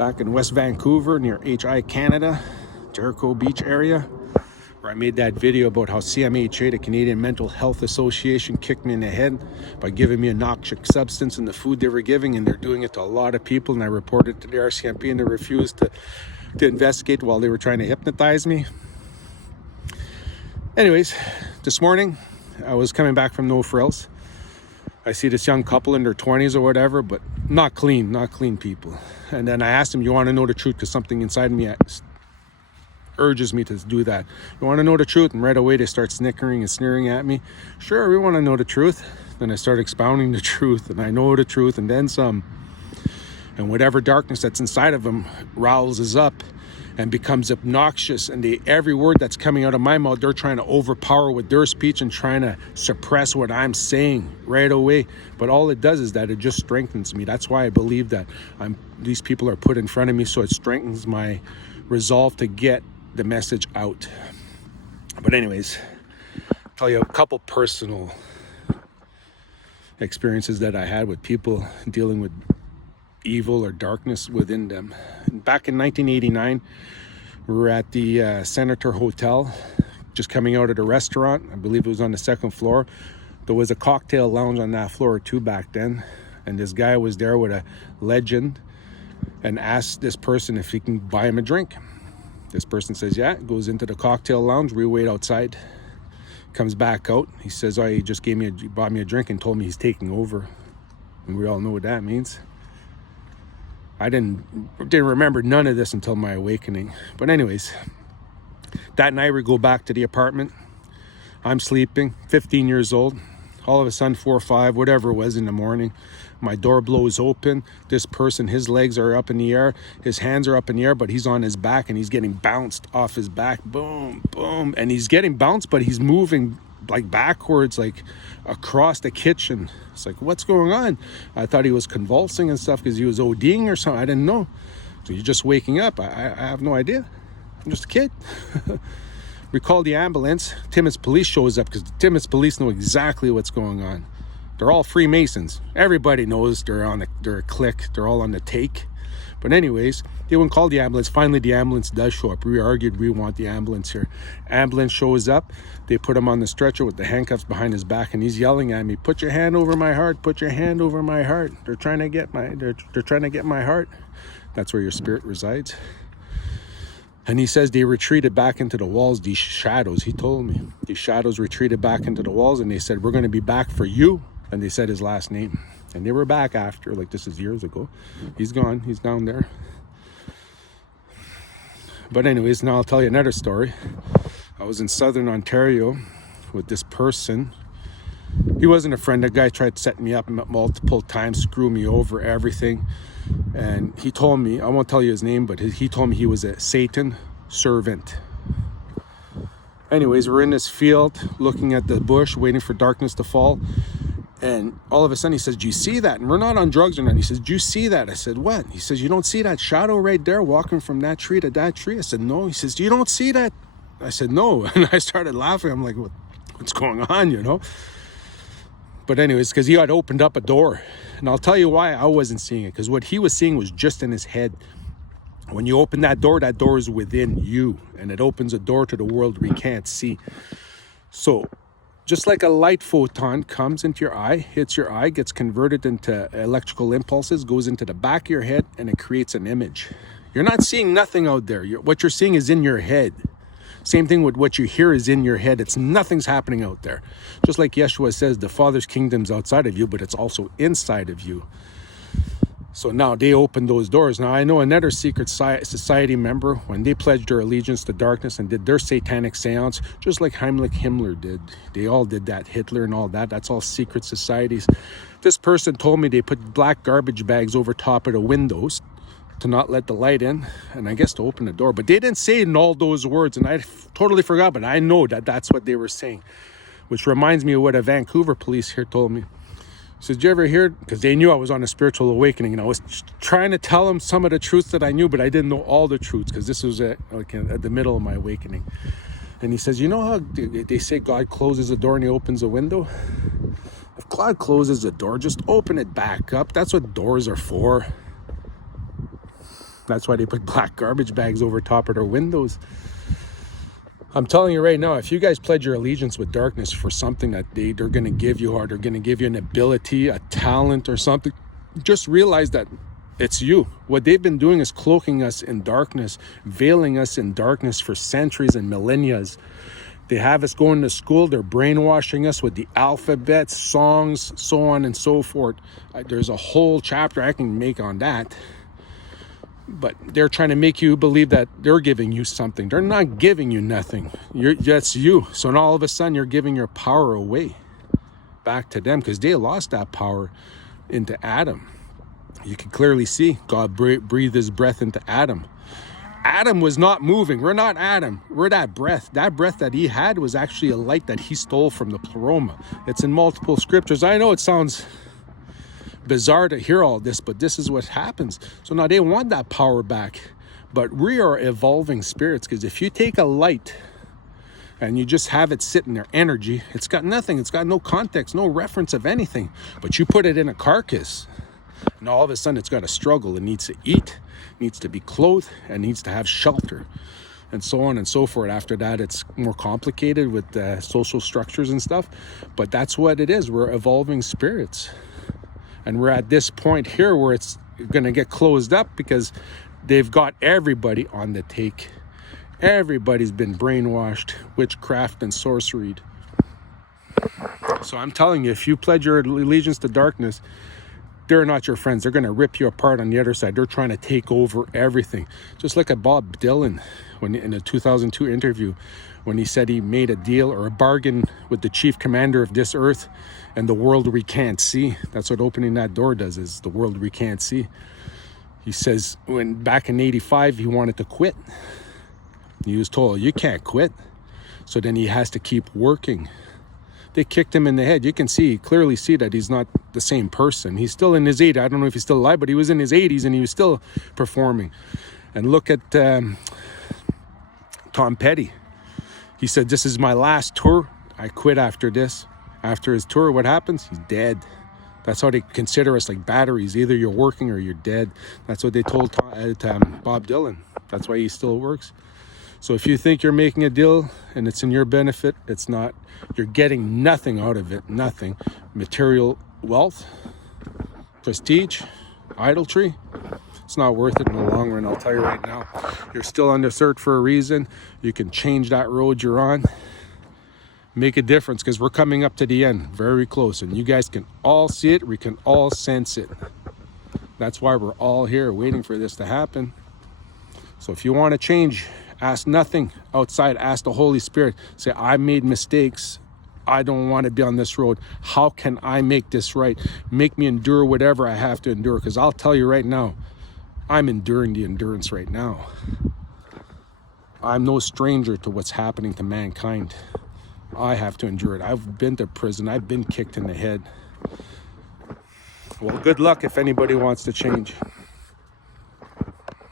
back in West Vancouver near HI Canada, Jericho Beach area, where I made that video about how CMHA, the Canadian Mental Health Association, kicked me in the head by giving me a noxious substance in the food they were giving, and they're doing it to a lot of people, and I reported to the RCMP and they refused to investigate while they were trying to hypnotize me. Anyways, this morning I was coming back from No Frills. I see this young couple in their 20s or whatever, but not clean people. And then I asked them, you want to know the truth? Because something inside me urges me to do that. You want to know the truth? And right away they start snickering and sneering at me. Sure, we want to know the truth. Then I start expounding the truth, and I know the truth and then some. And whatever darkness that's inside of them rouses up and becomes obnoxious, and every word that's coming out of my mouth, they're trying to overpower with their speech and trying to suppress what I'm saying right away. But all it does is that it just strengthens me. That's why I believe that these people are put in front of me, so it strengthens my resolve to get the message out. But anyways, I'll tell you a couple personal experiences that I had with people dealing with evil or darkness within them. Back in 1989, we were at the Senator Hotel, just coming out of the restaurant. I believe it was on the second floor. There was a cocktail lounge on that floor too back then, and this guy was there with a legend and asked this person if he can buy him a drink. This person says yeah, goes into the cocktail lounge. We wait outside, comes back out. He says, oh, he just bought me a drink and told me he's taking over. And we all know what that means. I didn't remember none of this until my awakening. But anyways, that night we go back to the apartment. I'm sleeping, 15 years old. All of a sudden, 4 or 5, whatever it was in the morning, my door blows open. This person, his legs are up in the air. His hands are up in the air, but he's on his back and he's getting bounced off his back. Boom, boom. And he's getting bounced, but he's moving like backwards, like across the kitchen. It's like, what's going on? I thought he was convulsing and stuff because he was ODing or something. I didn't know. So you're just waking up. I have no idea. I'm just a kid. We call the ambulance. Timmins Police shows up because the Timmins Police know exactly what's going on. They're all Freemasons. Everybody knows they're a clique. They're all on the take. But anyways, they wouldn't call the ambulance. Finally, the ambulance does show up. We argued we want the ambulance here. Ambulance shows up. They put him on the stretcher with the handcuffs behind his back, and he's yelling at me, "Put your hand over my heart. Put your hand over my heart. They're trying to get my heart." That's where your spirit resides. And he says they retreated back into the walls, these shadows. He told me these shadows retreated back into the walls, and they said, "We're going to be back for you." And they said his last name. And they were back after, like this is years ago. He's gone. He's down there. But anyways, now I'll tell you another story. I was in Southern Ontario with this person. He wasn't a friend. That guy tried to set me up multiple times, screw me over, everything. And he told me, I won't tell you his name, but he told me he was a Satan servant. Anyways, we're in this field looking at the bush, waiting for darkness to fall. And all of a sudden he says, "Do you see that?" And we're not on drugs or nothing. He says, "Do you see that?" I said, "What?" He says, "You don't see that shadow right there walking from that tree to that tree?" I said, "No." He says, "You don't see that?" I said, "No." And I started laughing. I'm like, what's going on, you know? But anyways, because he had opened up a door. And I'll tell you why I wasn't seeing it. Because what he was seeing was just in his head. When you open that door is within you. And it opens a door to the world we can't see. So just like a light photon comes into your eye, hits your eye, gets converted into electrical impulses, goes into the back of your head, and it creates an image. You're not seeing nothing out there. What you're seeing is in your head. Same thing with what you hear is in your head. Nothing's happening out there. Just like Yeshua says, the Father's kingdom's outside of you, but it's also inside of you. So now they opened those doors. Now I know another secret society member, when they pledged their allegiance to darkness and did their satanic seance, just like Heimlich Himmler did. They all did that, Hitler and all that. That's all secret societies. This person told me they put black garbage bags over top of the windows to not let the light in, and I guess to open the door. But they didn't say it in all those words, and I totally forgot, but I know that that's what they were saying. Which reminds me of what a Vancouver police here told me. He says, "Did you ever hear?" Because they knew I was on a spiritual awakening, and I was trying to tell them some of the truths that I knew, but I didn't know all the truths, because this was at the middle of my awakening. And he says, "You know how they say God closes the door and he opens a window? If God closes the door, just open it back up. That's what doors are for." That's why they put black garbage bags over top of their windows. I'm telling you right now, if you guys pledge your allegiance with darkness for something that they're going to give you, or they're going to give you an ability, a talent or something, just realize that it's you. What they've been doing is cloaking us in darkness, veiling us in darkness for centuries and millennia. They have us going to school. They're brainwashing us with the alphabet, songs, so on and so forth. There's a whole chapter I can make on that. But they're trying to make you believe that they're giving you something. They're not giving you nothing. That's you. So now all of a sudden you're giving your power away back to them, because they lost that power into Adam. You can clearly see God breathed his breath into Adam. Adam was not moving. We're not Adam. We're that breath. That breath that he had was actually a light that he stole from the pleroma. It's in multiple scriptures. I know it sounds bizarre to hear all this, but this is what happens. So now they want that power back. But we are evolving spirits, because if you take a light and you just have it sit in their energy, it's got nothing. It's got no context, no reference of anything. But you put it in a carcass, and all of a sudden it's got a struggle. It needs to eat, needs to be clothed, and needs to have shelter, and so on and so forth. After that, it's more complicated with social structures and stuff. But that's what it is. We're evolving spirits. And we're at this point here where it's going to get closed up, because they've got everybody on the take. Everybody's been brainwashed, witchcraft and sorcery. So I'm telling you, if you pledge your allegiance to darkness, they're not your friends. They're going to rip you apart on the other side. They're trying to take over everything. Just look at Bob Dylan when in a 2002 interview, when he said he made a deal or a bargain with the chief commander of this earth and the world we can't see. That's what opening that door does, is the world we can't see. He says when back in 85, he wanted to quit. He was told, you can't quit. So then he has to keep working. They kicked him in the head. You can clearly see that he's not the same person. He's still in his 80s. I don't know if he's still alive, but he was in his 80s and he was still performing. And look at Tom Petty. He said, this is my last tour. I quit after this. After his tour, what happens? He's dead. That's how they consider us, like batteries. Either you're working or you're dead. That's what they told Bob Dylan. That's why he still works. So if you think you're making a deal and it's in your benefit, it's not. You're getting nothing out of it. Nothing. Material wealth, prestige, idolatry. It's not worth it in the long run, I'll tell you right now. You're still on the search for a reason. You can change that road you're on. Make a difference, because we're coming up to the end, very close. And you guys can all see it. We can all sense it. That's why we're all here waiting for this to happen. So if you want to change, ask nothing outside. Ask the Holy Spirit. Say, I made mistakes. I don't want to be on this road. How can I make this right? Make me endure whatever I have to endure. Because I'll tell you right now, I'm enduring the endurance right now. I'm no stranger to what's happening to mankind. I have to endure it. I've been to prison. I've been kicked in the head. Well, good luck if anybody wants to change.